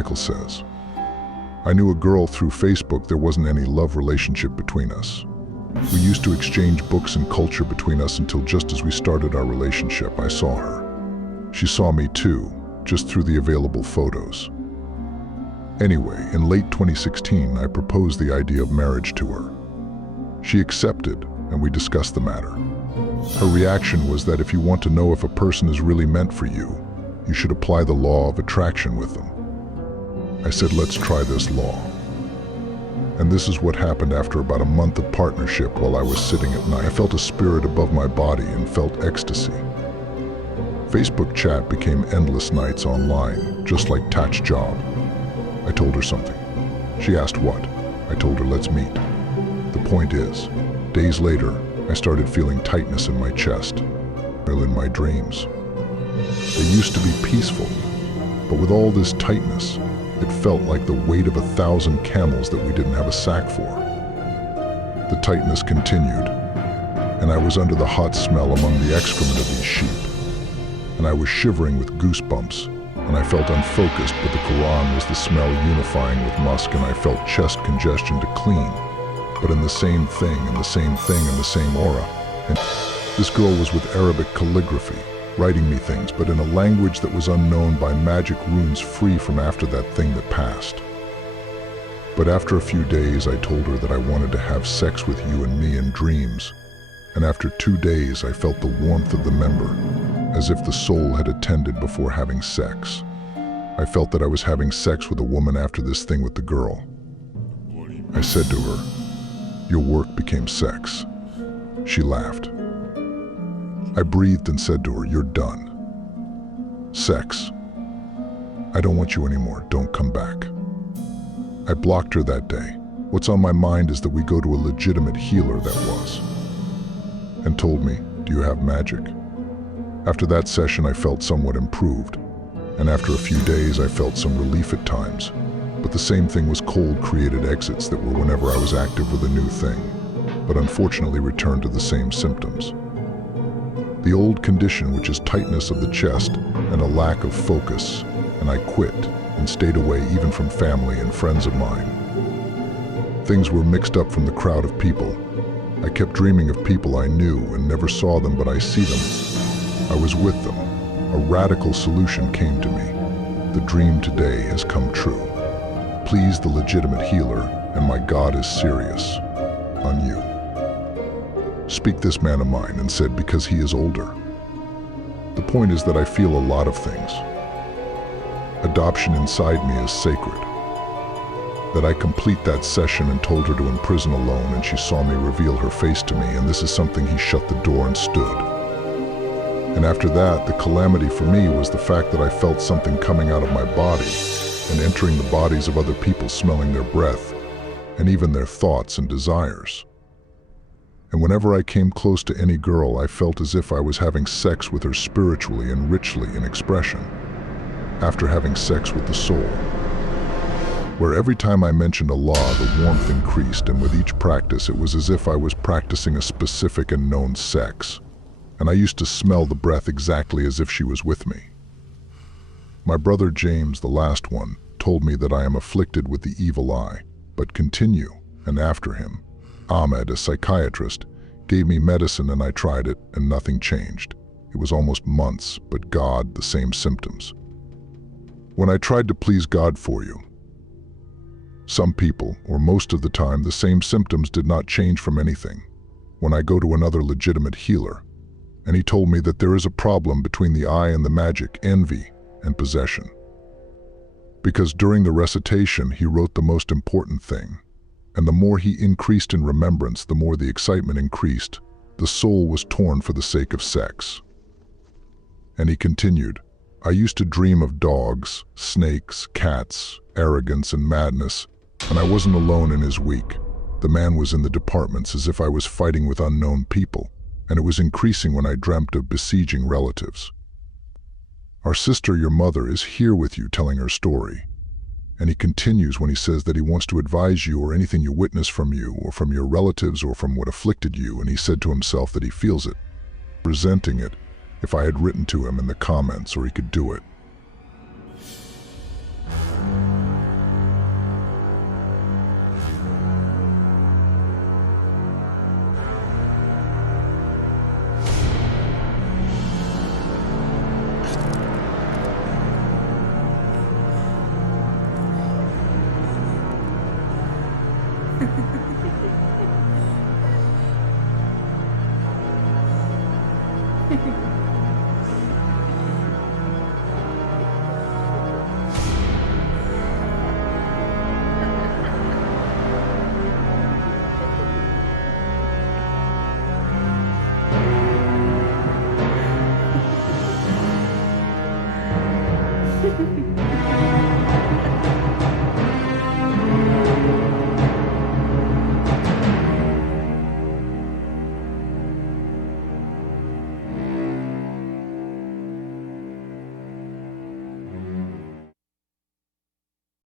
Michael says, I knew a girl through Facebook. There wasn't any love relationship between us. We used to exchange books and culture between us until just as we started our relationship, I saw her. She saw me too, just through the available photos. Anyway, in late 2016, I proposed the idea of marriage to her. She accepted, and we discussed the matter. Her reaction was that if you want to know if a person is really meant for you, you should apply the law of attraction with them. I said, let's try this law. And this is what happened after about a month of partnership. While I was sitting at night, I felt a spirit above my body and felt ecstasy. Facebook chat became endless nights online, just like Tat's job. I told her something. She asked what? I told her, let's meet. The point is, days later, I started feeling tightness in my chest, or in my dreams. They used to be peaceful, but with all this tightness, it felt like the weight of 1,000 camels that we didn't have a sack for. The tightness continued, and I was under the hot smell among the excrement of these sheep. And I was shivering with goosebumps, and I felt unfocused, but the Quran was the smell unifying with musk, and I felt chest congestion to clean, but in the same thing, and the same thing, and the same aura. And this girl was with Arabic calligraphy, writing me things, but in a language that was unknown, by magic runes free from after that thing that passed. But after a few days, I told her that I wanted to have sex with you and me in dreams. And after 2 days, I felt the warmth of the member, as if the soul had attended before having sex. I felt that I was having sex with a woman after this thing with the girl. I said to her, your work became sex. She laughed. I breathed and said to her, you're done. Sex. I don't want you anymore, don't come back. I blocked her that day. What's on my mind is that we go to a legitimate healer that was, and told me, do you have magic? After that session, I felt somewhat improved, and after a few days, I felt some relief at times. But the same thing was cold created exits that were whenever I was active with a new thing, but unfortunately returned to the same symptoms. The old condition, which is tightness of the chest and a lack of focus, and I quit and stayed away even from family and friends of mine. Things were mixed up from the crowd of people. I kept dreaming of people I knew and never saw them, but I see them. I was with them. A radical solution came to me. The dream today has come true. Please the legitimate healer, and my God is serious on you. Speak this man of mine, and said, because he is older. The point is that I feel a lot of things. Adoption inside me is sacred. That I complete that session and told her to imprison alone, and she saw me reveal her face to me, and this is something he shut the door and stood. And after that, the calamity for me was the fact that I felt something coming out of my body and entering the bodies of other people, smelling their breath and even their thoughts and desires. And whenever I came close to any girl, I felt as if I was having sex with her spiritually and richly in expression, after having sex with the soul. Where every time I mentioned Allah, the warmth increased, and with each practice it was as if I was practicing a specific and known sex, and I used to smell the breath exactly as if she was with me. My brother James, the last one, told me that I am afflicted with the evil eye, but continue, and after him, Ahmed, a psychiatrist, gave me medicine and I tried it and nothing changed. It was almost months, but God, the same symptoms. When I tried to please God for you, some people, or most of the time, the same symptoms did not change from anything. When I go to another legitimate healer, and he told me that there is a problem between the eye and the magic, envy and possession. Because during the recitation, he wrote the most important thing. And the more he increased in remembrance, the more the excitement increased. The soul was torn for the sake of sex. And he continued, I used to dream of dogs, snakes, cats, arrogance and madness, and I wasn't alone in his week. The man was in the departments as if I was fighting with unknown people, and it was increasing when I dreamt of besieging relatives. Our sister, your mother, is here with you telling her story. And he continues when he says that he wants to advise you or anything you witness from you or from your relatives or from what afflicted you, and he said to himself that he feels it, resenting it, if I had written to him in the comments or he could do it.